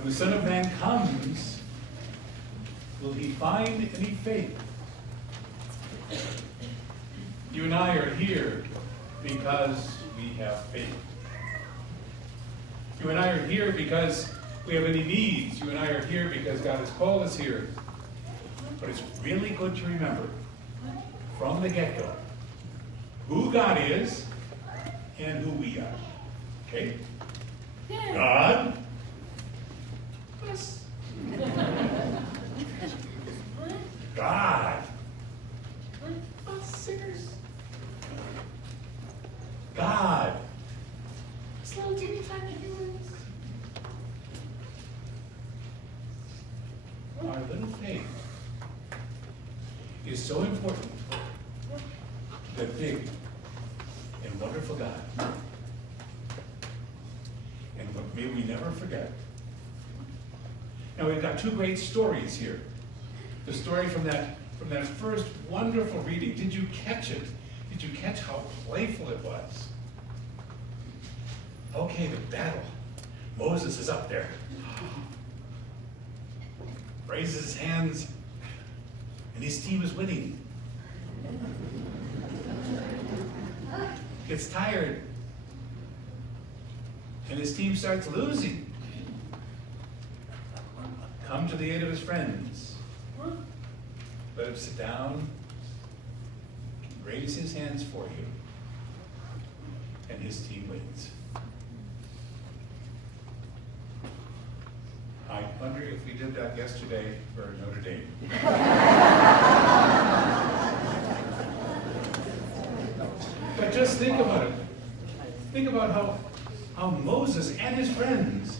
when the Son of Man comes, will he find any faith? You and I are here because we have faith. You and I are here because we have any needs. You and I are here because God has called us here. But it's really good to remember from the get-go who God is and who we are. Okay? God, us. God, us sinners. God, this little teeny tiny humans. Our little faith is so important to the big and wonderful God. And what may we never forget. Now we've got two great stories here. The story from that first wonderful reading. Did you catch it? Did you catch how playful it was? Okay, the battle. Moses is up there. Raises his hands, and his team is winning. Gets tired, and his team starts losing. Come to the aid of his friends. Let him sit down, raise his hands for you, and his team wins. I wonder if we did that yesterday for Notre Dame. But just think about it. Think about how Moses and his friends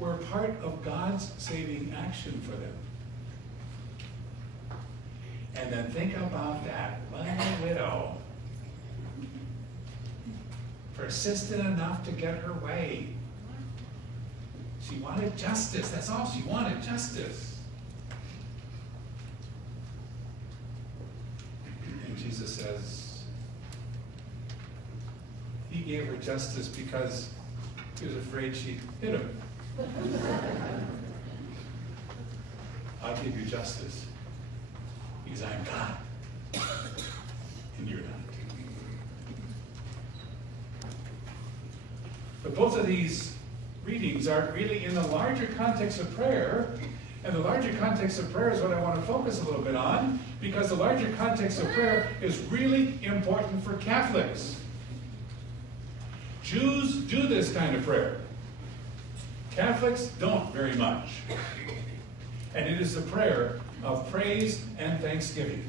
were part of God's saving action for them. And then think about that one widow, persistent enough to get her way. She wanted justice. That's all she wanted, justice. And Jesus says, he gave her justice because he was afraid she'd hit him. I'll give you justice because I'm God and you're not. But both of these readings are really in the larger context of prayer, and the larger context of prayer is what I want to focus a little bit on, because the larger context of prayer is really important for Catholics. Jews do this kind of prayer. Catholics don't very much. And it is the prayer of praise and thanksgiving.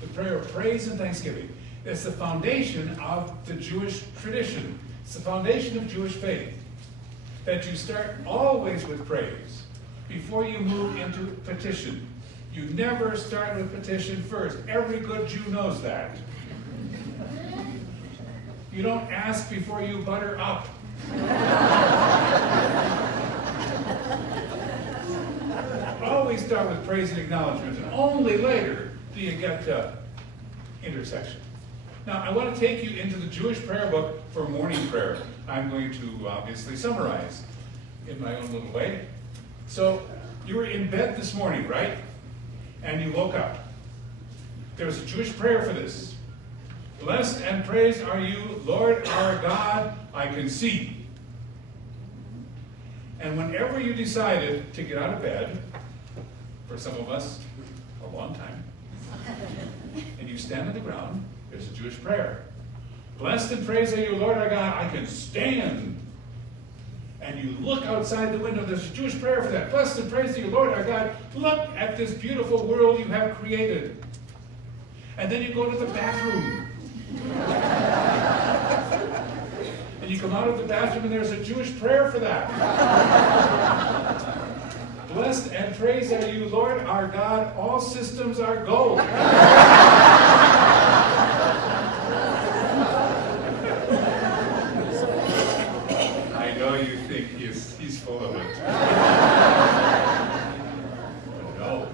The prayer of praise and thanksgiving. It's the foundation of the Jewish tradition. It's the foundation of Jewish faith. That you start always with praise before you move into petition. You never start with petition first. Every good Jew knows that. You don't ask before you butter up. Always start with praise and acknowledgement, and only later do you get to intercession. Now, I want to take you into the Jewish prayer book for morning prayer. I'm going to obviously summarize in my own little way. So, you were in bed this morning, right? And you woke up. There was a Jewish prayer for this. Blessed and praised are you, Lord our God, I can see. And whenever you decided to get out of bed, for some of us, a long time, and you stand on the ground, there's a Jewish prayer. Blessed and praised are you, Lord our God, I can stand. And you look outside the window, there's a Jewish prayer for that. Blessed and praised are you, Lord our God, look at this beautiful world you have created. And then you go to the bathroom. And you come out of the bathroom and there's a Jewish prayer for that. Blessed and praised are you, Lord our God, all systems are go. I know you think he's full of it. No.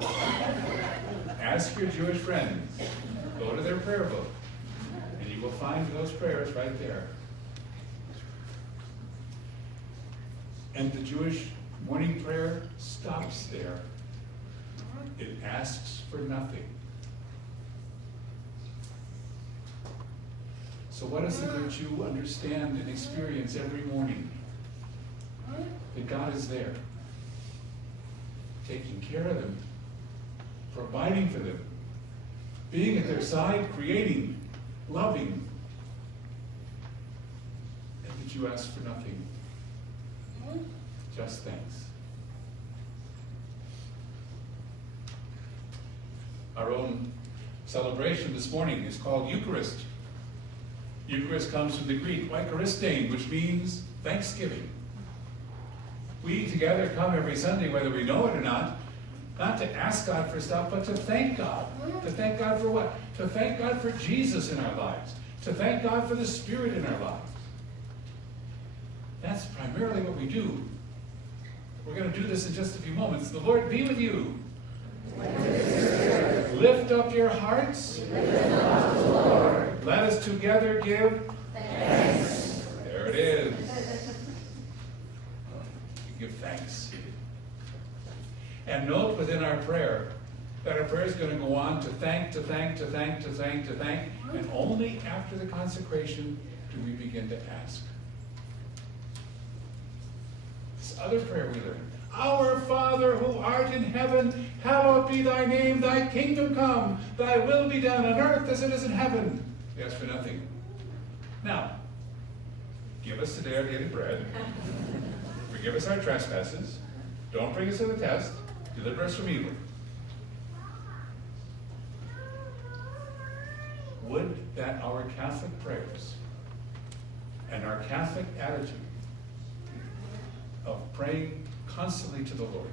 Ask your Jewish friends. Go to their prayer book. And you will find those prayers right there. And the Jewish morning prayer stops there. It asks for nothing. So what is it that you understand and experience every morning? That God is there, taking care of them, providing for them, being at their side, creating, loving, and that you ask for nothing. Just thanks. Our own celebration this morning is called Eucharist. Eucharist comes from the Greek Eucharistein, which means thanksgiving. We together come every Sunday, whether we know it or not to ask God for stuff, but to thank God. To thank God for what? To thank God for Jesus in our lives. To thank God for the Spirit in our lives. That's primarily what we do. We're going to do this in just a few moments. The Lord be with you. Lift up your hearts. Let us together give thanks. There it is. We give thanks. And note within our prayer that our prayer is going to go on to thank, to thank, to thank, to thank, to thank, and only after the consecration do we begin to ask. This other prayer we learned. Our Father who art in heaven, hallowed be thy name, thy kingdom come, thy will be done on earth as it is in heaven. We ask for nothing. Now, give us today our daily bread. Forgive us our trespasses. Don't bring us to the test. Deliver us from evil. Would that our Catholic prayers and our Catholic attitude of praying constantly to the Lord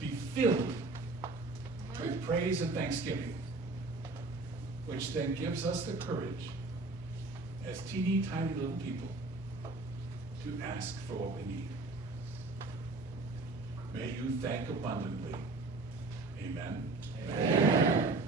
be filled with praise and thanksgiving, which then gives us the courage as teeny tiny little people to ask for what we need. May you thank abundantly. Amen. Amen.